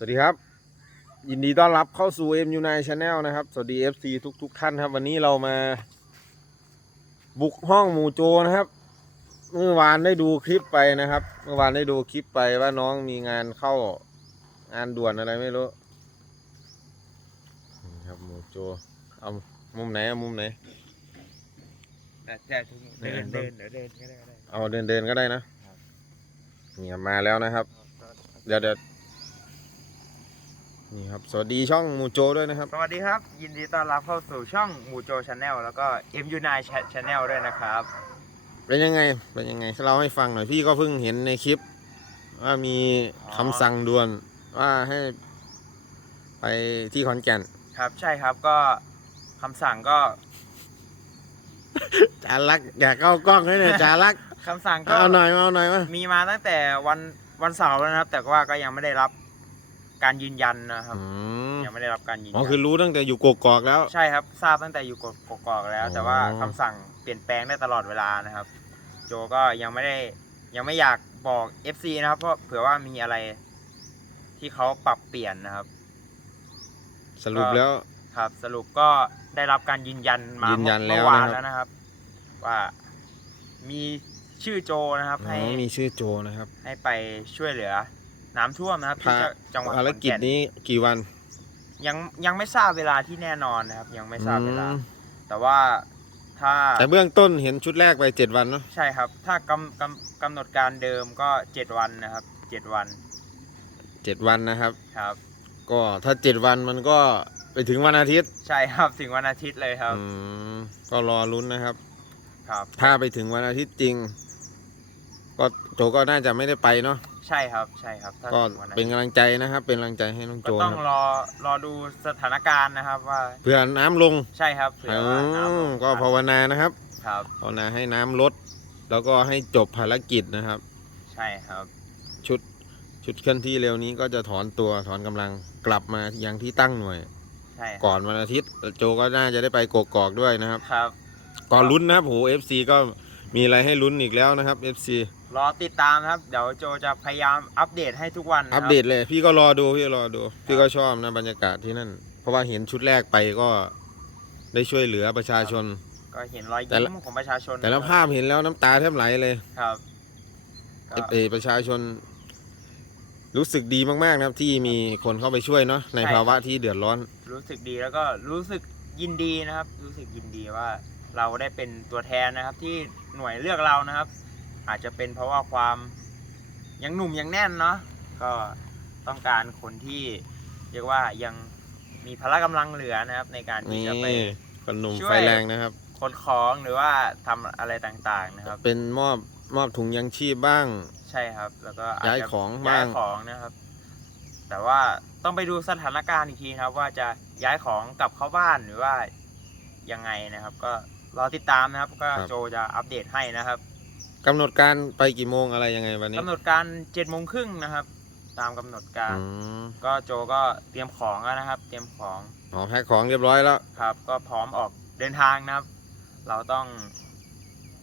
สวัสดีครับ ยินดีต้อนรับเข้าสู่ MU9 Channel นะครับ สวัสดี FC ทุกทุกๆท่านครับ วันนี้เรามา บุกห้องหมู่โจนะครับ เมื่อวานได้ดูคลิปไปนะครับ เมื่อวานได้ดูคลิปไปว่าน้องมีงานเข้างานด่วนอะไรไม่รู้นี่ครับหมู่โจเอามุมไหนเอามุมไหนแต่แต่ทุกเดินเดินเดี๋ยวเดินก็ได้ก็ได้เอาเดินเดินๆก็ได้นะครับเนี่ยมาแล้วนะครับ เดี๋ยวเดี๋ยว นี่ครับ สวัสดีช่องหมูโจด้วยนะครับ สวัสดีครับ ยินดีต้อนรับเข้าสู่ช่องหมูโจชาแนลแล้วก็ MU9 Channel ด้วยนะครับ เป็นยังไง เป็นยังไงเราให้ฟังหน่อยพี่ก็เพิ่งเห็นในคลิป ว่ามีอ๋อ คำสั่งด่วนว่าให้ ไปที่ขอนแก่นครับใช่ครับก็คำสั่งก็จารักอยากเข้ากล้องเลยเนี่ยจารัก คำสั่งก็เอาหน่อยเอาหน่อยมามีมาตั้งแต่วันวันเสาร์แล้วนะครับ แต่ว่าก็ยังไม่ได้รับ การยืนยันนะครับ อืมยังไม่ได้รับการยืนอ๋อยัคือรู้ตั้งแต่อยู่กกอกแล้ว ใช่ครับทราบตั้งแต่อยู่กกอกๆแล้ว แต่ว่าอ๋อ คำสั่งเปลี่ยนแปลงได้ตลอดเวลานะครับ โจก็ยังไม่ได้ยังไม่อยากบอก FC นะครับเพราะเผื่อว่ามีอะไรที่เขาปรับเปลี่ยนนะครับ สรุปแล้ว ครับสรุปก็ได้รับการยืนยันมายืนยันแล้วเมื่อวานนะครับ แล้วนะครับ ว่ามีชื่อโจนะครับ อ๋ให้อมีชื่อโจนะครับ ให้ไปช่วยเหลือ น้ำท่วมนะครับที่ภา จังหวัดภารขอนกิจแก่นนี้กี่วันยังยังไม่ทราบเวลาที่แน่นอนนะครับ ยังไม่ทราบเวลา อืมแต่ว่าถ้าแต่เบื้องต้นเห็นชุดแรกไปเจ็ดวันเนาะใช่ครับ ถ้ากำกำกำหนดการเดิมก็เจ็ดวันนะครับเจ็ดวันเจ็ดวันนะครับ ครับ ก็ถ้าเจ็ดวันมันก็ไปถึงวันอาทิตย์ใช่ครับถึงวันอาทิตย์เลยครับอืมก็รอลุ้นนะครับ ครับ ถ้าไปถึงวันอาทิตย์จริง ก็โจก็น่าจะไม่ได้ไปเนาะ ใช่ครับใช่ครับถ้าก็ถึงวันอาเป็นทิตย์กำลังใจนะครับ เป็นกำลังใจให้น้องก็โจต้องนะครับรอรอดูสถานการณ์นะครับว่าเพื่อน้ำลงใช่ครับเผื่อว่าน้ำลอืงมก็ภาวนานะครับครับ ภาวนาให้น้ำลด แล้วก็ให้จบภารกิจนะครับ ใช่ครับ ชุดชุดเคลื่อนที่เร็วนี้ก็จะถอนตัวถอนกำลังกลับมายังที่ตั้งหน่วย ใช่ครับก่อนวันอาทิตย์โจก็น่าจะได้ไปกกอกด้วยนะครับ ครับ ก่อนลุ้นนะครับโห FC ก็มีอะไรให้ลุ้นอีกแล้วนะครับ FC รอติดตามนะครับ เดี๋ยวโจจะพยายามอัปเดตให้ทุกวันนะคอัรัปเดตเลย พี่ก็รอดูพี่ก็รอดู พี่ก็ชอบนะบรรยากาศที่นั่น เพราะว่าเห็นชุดแรกไปก็ได้ช่วยเหลือประชาชน ก็เห็นรอยแต่ยิ้ละมของประชาชนแต่ละภาพเห็นแล้วน้ำตาแทบไหลเลยครับเอก็เอประชาชน รู้สึกดีมากๆนะครับ ที่มีคนเข้าไปช่วยเนาะในภาวะที่เดือดร้อน รู้สึกดีแล้วก็รู้สึกยินดีนะครับ รู้สึกยินดีว่าเราได้เป็นตัวแทนนะครับ ที่หน่วยเลือกเรานะครับ อาจจะเป็นเพราะว่าความยังหนุ่มยังแน่นเนาะก็ต้องการคนที่เรียกว่ายังมีพละกำลังเหลือนะครับ ในการที่นี่จะไปคนหนุ่มช่วยไฟแรงนะครับขนของหรือว่าทำอะไรต่างๆนะครับ เป็นมอบมอบถุงยังชีพบ้าง ใช่ครับ แล้วก็อาจย้ายจะของย้ายบ้างของนะครับ แต่ว่าต้องไปดูสถานการณ์อีกทีนะครับ ว่าจะย้ายของกลับเข้าบ้านหรือว่ายังไงนะครับ ก็รอติดตามนะครับ ก็โจจะอัปเดตให้นะครับ กำหนดการไปกี่โมงอะไรยังไงวันนี้กำหนดการเจ็ดโมงครึ่งนะครับ ตามกำหนดการ อืมก็โจก็เตรียมของแล้วนะครับ เตรียมของอ๋อแพ็คของเรียบร้อยแล้ว ครับ ก็พร้อมออกเดินทางนะครับ เราต้อง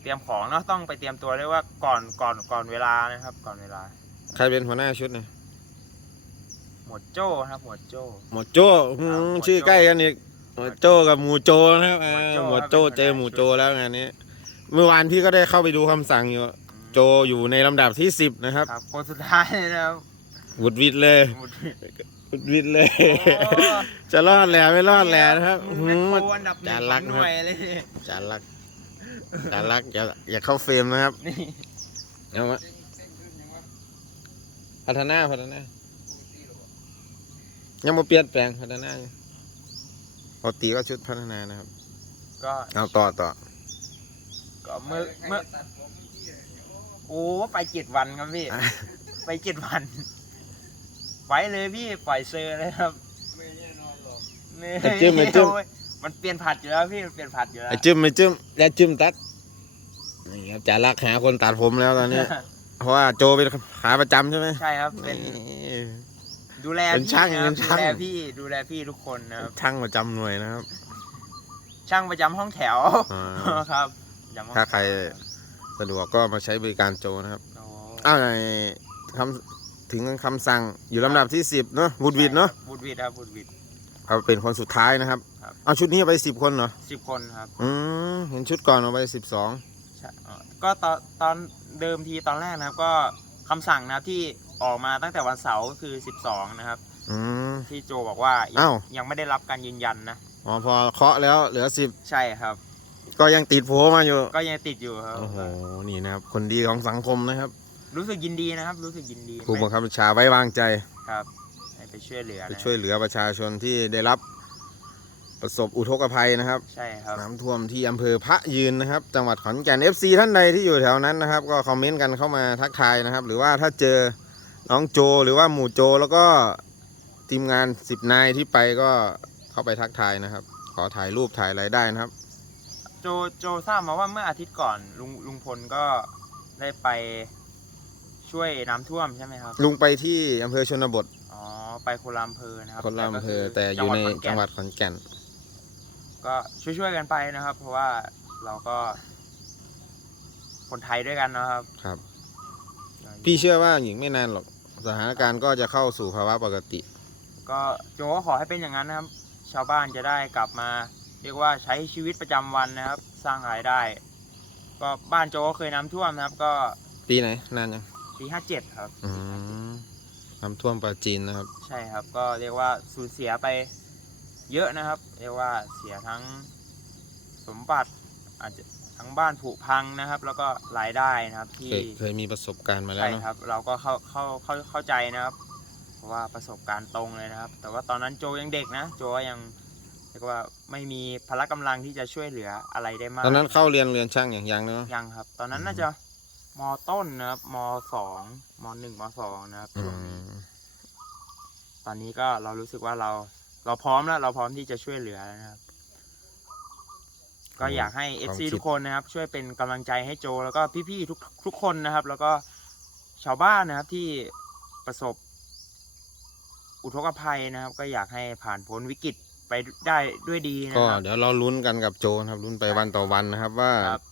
เตรียมของเนาะต้องไปเตรียมตัวเรียกว่าก่อนก่อนก่อนเวลานะครับ ก่อนเวลา ใครเป็นหัวหน้าชุดเนี่ยหมวดโจ้นะครับ หมวดโจ้ หมวดโจ้อืครับมหมวดโจ้ชื่อใกล้กันอีกหมวดโจ้กับหมูโจนะครับอ่าหหมมววดดโจ้โจ้ครับเจอเป็นหัวหน้าหมูโจชุดแล้วงานนี้ เมื่อวานพี่ก็ได้เข้าไปดูคำสั่งอยู่ โจอยู่ในลำดับที่สิบนะครับครับคนสุดท้ายนะครับหวุดวิดเลยหมวดหวุดวิดเลย โอ้ จะรอดแหล่ไม่รอดแหล่นะครับโอ้อื้อโหหืแม่อโคอันดับหนึ่จางรักของหครับน่วยเลยจานรักจานรักอย่าอย่าเข้าเฟรมนะครับนี่เอามาพัฒนาพัฒนายังมาเปลี่ยนแปลงพัฒนาอยู่ปกติก็ชุดพัฒนานะครับก็เอาต่อต่อ ก็เมื่อเมื่อโอ้ไปเจ็ดวันครับพี่ ไปเจ็ดวันไว้เลยพี่ปล่อยเซอร์เลยครับนี่ไอ้จิ้มไอ้จิ้มโอ้ยมันเปลี่ยนผัดอยู่แล้วพี่มันเปลี่ยนผัดอยู่แล้วไอ้จิ้มไอ้จิ้มอย่าจิ้มตัดนี่ครับจารักหาคนตัดผมแล้วตอนนี้ เพราะว่าโจเป็นขาประจำใช่ไหมใช่ครับเป็น นี่ ดูแลเป็นพี่ช่างนะครับเป็นช่างดูแลพี่ดูแลพี่ทุกคนนะครับช่างประจำหน่วยนะครับ ช่างประจำห้องแถวอ่า ครับ ประจำห้องถ้าใครแถวสะดวกก็มาใช้บริการโจนะครับโอ้อ้าวไหนทำถึงคำสั่งอยู่ลำดับที่สิบเนาะบุดวิดเนาะบุดวิดครับบุดวิดเขาเป็นคนสุดท้ายนะครับ ครับ เอาชุดนี้ไปสิบคนเหรอสิบคนครับอืมเห็นชุดก่อนเอาไปสิบสองใช่เอ่อก็ตอนตอนเดิมทีตอนแรกนะครับ ก็คำสั่งนะครับที่ออกมาตั้งแต่วันเสาร์ก็คือ 12 นะครับ อืม ที่โจบอกว่ายังอ้าว ยังไม่ได้รับการยืนยันนะ อ๋อพอเคาะแล้วเหลือสิบใช่ครับ ก็ยังติดโผมาอยู่ ก็ยังติดอยู่ครับ โอ้โห นี่นะครับ คนดีของสังคมนะครับ รู้สึกยินดีนะครับ รู้สึกยินดีผู้บังคับบัญชาไว้วางใจครับให้ไปช่วยเหลือไปนะช่วยเหลือประชาชนที่ได้รับ ประสบอุทกภัยนะครับ ใช่ครับ น้ำท่วมที่อำเภอพระยืนนะครับ จังหวัดขอนแก่น FC ท่านใดที่อยู่แถวนั้นนะครับ ก็คอมเมนต์กันเข้ามาทักทายนะครับ หรือว่าถ้าเจอน้องโจหรือว่าหมู่โจแล้วก็ทีมงานสิบนายที่ไปก็เข้าไปทักทายนะครับ ขอถ่ายรูปถ่ายอะไรได้นะครับ โจโจทราบมาว่าเมื่ออาทิตย์ก่อนลุงลุงพลก็ได้ไปช่วยน้ำท่วมใช่ไหมครับ ลุงไปที่อำเภอชนบทอ๋อ ไปโคนละอำเภอนะครับคนละอำเภอก็แต่อยู่ในขแก่จังหวัดขอนแก่น ก็ช่วยๆกันไปนะครับ เพราะว่าเราก็ คนไทยด้วยกันนะครับ ครับ พี่เชื่อว่าหญิงไม่นานหรอกสถานการณ์ก็จะเข้าสู่ภาวะปกติ ก็โจก็ขอให้เป็นอย่างนั้นนะครับ ชาวบ้านจะได้กลับมา เรียกว่าใช้ชีวิตประจำวันนะครับ สร้างรายได้ ก็บ้านโจก็เคยน้ำท่วมนะครับ ก็ปีไหนนานยังปีห้าเจ็ดครับ อืมน้ำท่วมปราจีนนะครับ ใช่ครับก็เรียกว่าสูญเสียไปเยอะนะครับ เรียกว่าเสียทั้งสมบัติอาจจะทั้งบ้านผุพังนะครับ แล้วก็รายได้นะครับที่เคยเคยมีประสบการณ์มาแล้วใช่เนอะครับ เราก็เข้าเข้าเข้าเข้าใจนะครับเพราะว่าประสบการณ์ตรงเลยนะครับ แต่ว่าตอนนั้นโจยังเด็กนะ โจก็ยัง เรียกว่าไม่มีพละกำลังที่จะช่วยเหลืออะไรได้มากตอนนั้นเข้าเรียนเรียนช่างอย่างยังเนาะยังครับ ตอนนั้นน่าจะมต้นนะครับมสองมหนึ่งมสองนะครับอืช่วงนี้มตอนนี้ก็เรารู้สึกว่าเรา เราพร้อมแล้ว เราพร้อมที่จะช่วยเหลือแล้วนะครับ ก็อยากให้ FC ทุกคนนะครับ ช่วยเป็นกำลังใจให้โจ แล้วก็พี่ๆทุกทุกคนนะครับ แล้วก็ชาวบ้านนะครับที่ประสบอุทกภัยนะครับ ก็อยากให้ผ่านพ้นวิกฤต ไปได้ด้วยดีนะก็ครับ เดี๋ยวเราลุ้นกันกับโจนะครับลุ้นไปวันต่อวันนะครับว่าครับ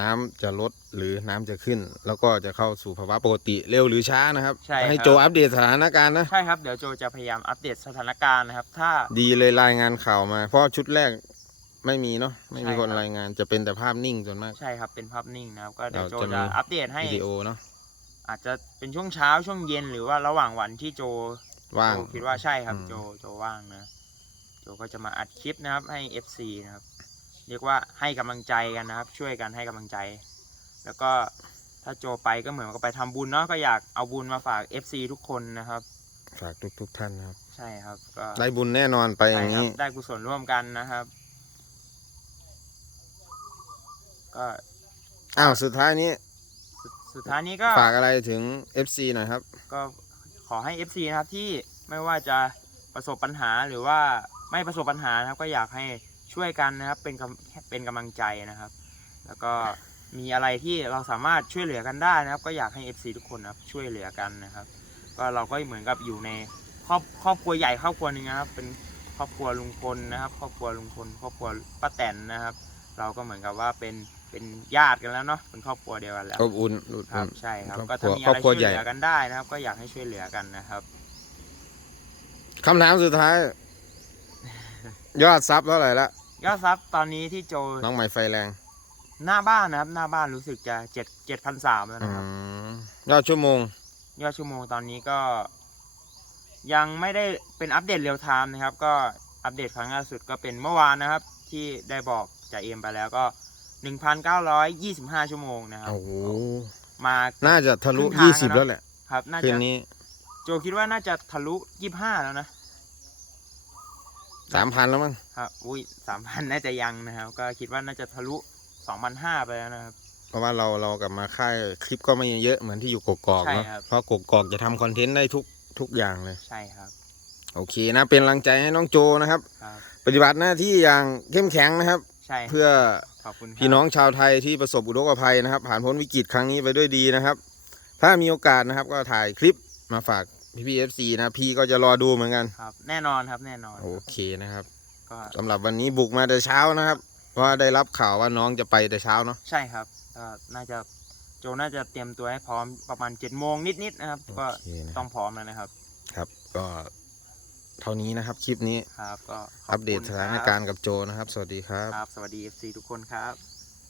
น้ำจะลดหรือน้ำจะขึ้น แล้วก็จะเข้าสู่ภาวะปกติเร็วหรือช้านะครับใช่ครับให้โจอัปเดตสถานการณ์นะ ใช่ครับเดี๋ยวโจจะพยายามอัปเดตสถานการณ์นะครับ ถ้า ดีเลยรายงานข่าวมา เพราะชุดแรกไม่มีเนาะไม่มีใช่คนครับ รายงานจะเป็นแต่ภาพนิ่งส่วนมาก ใช่ครับเป็นภาพนิ่งนะครับ ก็เดี๋ยวเราโจจะมีจะอัปเดตให้ วิดีโอเนาะอาจจะเป็นช่วงเช้าช่วงเย็นหรือว่าระหว่างวันที่โจว่าง โจคิดว่าใช่ครับอืม โจโจว่างนะ โจก็จะมาอัดคลิปนะครับให้ FC นะครับ เรียกว่าให้กำลังใจกันนะครับ ช่วยกันให้กำลังใจ แล้วก็ถ้าโจไปก็เหมือนกับไปทำบุญเนาะก็อยากเอาบุญมาฝาก FC ทุกคนนะครับ ฝากทุกทุกๆท่านนะครับ ใช่ครับก็ได้บุญแน่นอนไปอใช่ย่างครับนี้ได้กุศลร่วมกันนะครับ ก็อ้าวสุดท้ายนี้สุดสุดท้ายนี้ก็ฝากอะไรถึง FC หน่อยครับ ก็ขอให้ FC นะครับที่ไม่ว่าจะประสบปัญหาหรือว่า ไม่ประสบปัญหานะครับ ก็อยากให้ช่วยกันนะครับ เป็นกำเป็นกำลังใจนะครับ แล้วก็มีอะไรที่เราสามารถช่วยเหลือกันได้นะครับ ก็อยากให้ FC ทุกคนนะครับช่วยเหลือกันนะครับ ก็เราก็เหมือนกับอยู่ในครอบครอบครัวใหญ่ครอบครัวหนึงนะครับ เป็นครอบครัวลุงพลนะครับ ครอบครัวลุงพลครอบครัวป้าแตนนะครับ เราก็เหมือนกับว่าเป็นเป็นญาติกันแล้วเนาะเป็นครอบครัวเดียวกันแล้วอบอุ่นอบครัอุ่บนใช่ครับครอบก็ครัถ้าวมีครอะอบไรครัช่ววยใหญ่เหลือกันได้นะครับ ก็อยากให้ช่วยเหลือกันนะครับคำถามสุดท้าย ยอดซับเท่าไหร่ละยอดซับตอนนี้ที่โจน้องใหม่ไฟแรง หน้าบ้านนะครับ หน้าบ้านรู้สึกจะเจ็ดเจ็ดพันสามแล้วอืนะครับมยอดชั่วโมง ยอดชั่วโมงตอนนี้ก็ ยังไม่ได้เป็นอัปเดตเรียลไทม์นะครับ ก็อัปเดตครั้งล่าสุดก็เป็นเมื่อวานนะครับ ที่ได้บอกจ่าเอ็มไปแล้วก็หนึ่งพันเก้าร้อยยี่สิบห้าชั่วโมงนะครับโอ้โหมาน่าจะทะลุครึ่งทางยี่สิบแล้วแล้วแหละ ครับ น่าคืจะนนี้ โจคิดว่าน่าจะทะลุยี่ห้าแล้วนะ สามพันแล้วมั้งครับอุ้ยสามพันน่าจะยังนะครับ ก็คิดว่าน่าจะทะลุสองพันห้าไปแล้วนะครับ เพราะว่าเราเรากลับมาค่ายคลิปก็ไม่เยอะเหมือนที่อยู่กกอกใช่เนาะครับ เพราะกกอกจะทำคอนเทนต์ได้ทุกทุกอย่างเลย ใช่ครับโอเคนะ เป็นกำลังใจให้น้องโจนะครับ ครับ ปฏิบัติหน้าที่อย่างเข้มแข็งนะครับ ใช่เพื่อขอบคุณครับพี่น้องชาวไทยที่ประสบอุทกภัยนะครับ ผ่านพ้นวิกฤตครั้งนี้ไปด้วยดีนะครับ ถ้ามีโอกาสนะครับก็ถ่ายคลิปมาฝาก พี่พีเอฟซีนะพี่ก็จะรอดูเหมือนกัน ครับ แน่นอนครับแน่นอนโอเคนะครับก็สำหรับวันนี้บุกมาแต่เช้านะครับ เพราะว่าได้รับข่าวว่าน้องจะไปแต่เช้าเนาะ ใช่ครับก็น่าจะโจจน่าจะเตรียมตัวให้พร้อมประมาณ7จ็ดโมงนิดๆนะครับ ก็โอเคนะคต้รัอบงพร้อมแล้วนะครับ ครับ ก็เท่านี้นะครับคลิปนี้ครับ ก็ขบอัปเดตคุณสถานการณ์กับโจนะครับ สวัสดีครับ ครับ สวัสดี FC ทุกคนครับ